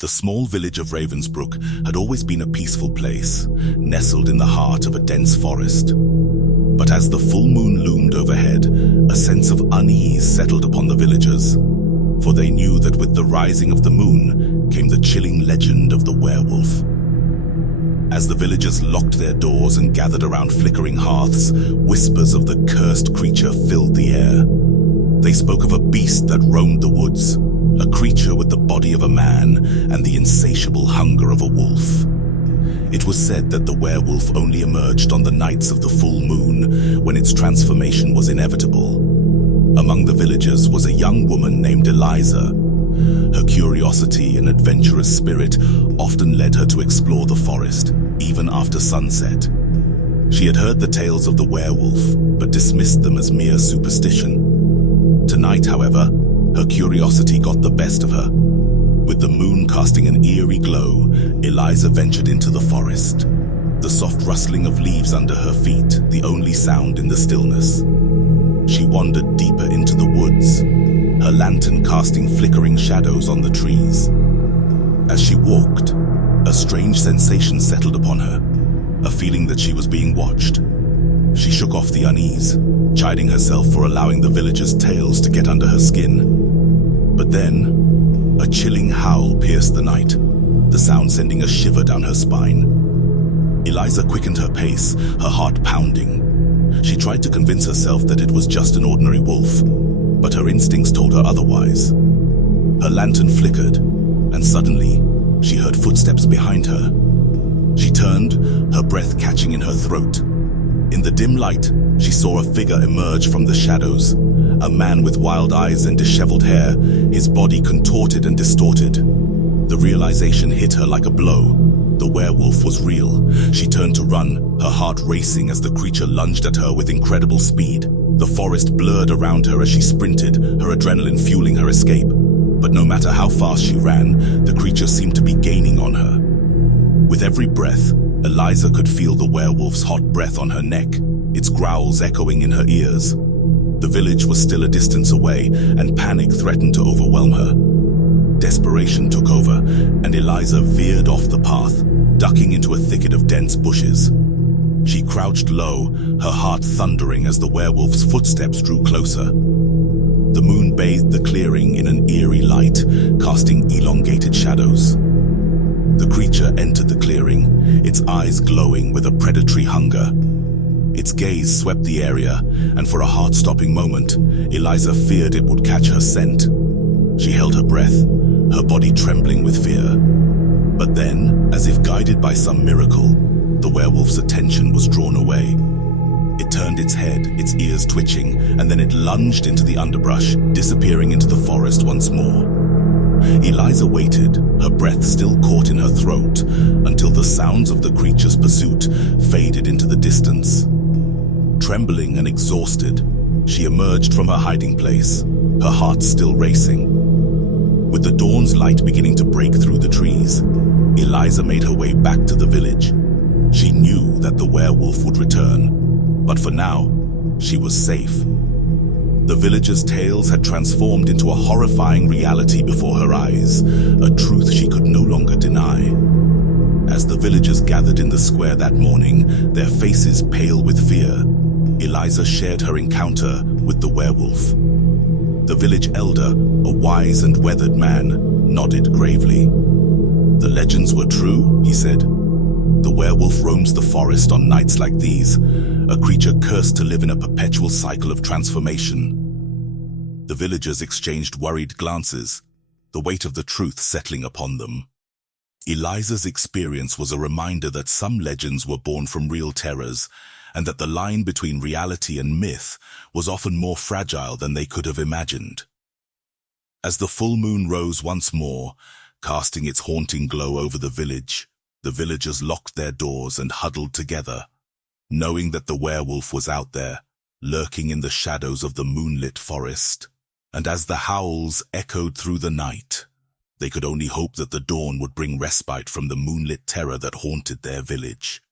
The small village of Ravensbrook had always been a peaceful place, nestled in the heart of a dense forest. But as the full moon loomed overhead, a sense of unease settled upon the villagers, for they knew that with the rising of the moon came the chilling legend of the werewolf. As the villagers locked their doors and gathered around flickering hearths, whispers of the cursed creature filled the air. They spoke of a beast that roamed the woods, a creature with the body of a man and the insatiable hunger of a wolf. It was said that the werewolf only emerged on the nights of the full moon, when its transformation was inevitable. Among the villagers was a young woman named Eliza. Her curiosity and adventurous spirit often led her to explore the forest, even after sunset. She had heard the tales of the werewolf, but dismissed them as mere superstition. Tonight, however, her curiosity got the best of her. With the moon casting an eerie glow, Eliza ventured into the forest. The soft rustling of leaves under her feet, the only sound in the stillness. She wandered deeper into the woods, her lantern casting flickering shadows on the trees. As she walked, a strange sensation settled upon her, a feeling that she was being watched. She shook off the unease, chiding herself for allowing the villagers' tales to get under her skin. But then, a chilling howl pierced the night, the sound sending a shiver down her spine. Eliza quickened her pace, her heart pounding. She tried to convince herself that it was just an ordinary wolf, but her instincts told her otherwise. Her lantern flickered, and suddenly, she heard footsteps behind her. She turned, her breath catching in her throat. In the dim light, she saw a figure emerge from the shadows, a man with wild eyes and disheveled hair, his body contorted and distorted. The realization hit her like a blow. The werewolf was real. She turned to run, her heart racing as the creature lunged at her with incredible speed. The forest blurred around her as she sprinted, her adrenaline fueling her escape. But no matter how fast she ran, the creature seemed to be gaining on her. With every breath, Eliza could feel the werewolf's hot breath on her neck, its growls echoing in her ears. The village was still a distance away, and panic threatened to overwhelm her. Desperation took over, and Eliza veered off the path, ducking into a thicket of dense bushes. She crouched low, her heart thundering as the werewolf's footsteps drew closer. The moon bathed the clearing in an eerie light, casting elongated shadows. The creature entered the clearing, its eyes glowing with a predatory hunger. Its gaze swept the area, and for a heart-stopping moment, Eliza feared it would catch her scent. She held her breath, her body trembling with fear. But then, as if guided by some miracle, the werewolf's attention was drawn away. It turned its head, its ears twitching, and then it lunged into the underbrush, disappearing into the forest once more. Eliza waited, her breath still caught in her throat, until the sounds of the creature's pursuit faded into the distance. Trembling and exhausted, she emerged from her hiding place, her heart still racing. With the dawn's light beginning to break through the trees, Eliza made her way back to the village. She knew that the werewolf would return, but for now, she was safe. The villagers' tales had transformed into a horrifying reality before her eyes, a truth she could no longer deny. As the villagers gathered in the square that morning, their faces pale with fear, Eliza shared her encounter with the werewolf. The village elder, a wise and weathered man, nodded gravely. "The legends were true," he said. "The werewolf roams the forest on nights like these, a creature cursed to live in a perpetual cycle of transformation." The villagers exchanged worried glances, the weight of the truth settling upon them. Eliza's experience was a reminder that some legends were born from real terrors, and that the line between reality and myth was often more fragile than they could have imagined. As the full moon rose once more, casting its haunting glow over the villagers locked their doors and huddled together, knowing that the werewolf was out there, lurking in the shadows of the moonlit forest. And as the howls echoed through the night, they could only hope that the dawn would bring respite from the moonlit terror that haunted their village.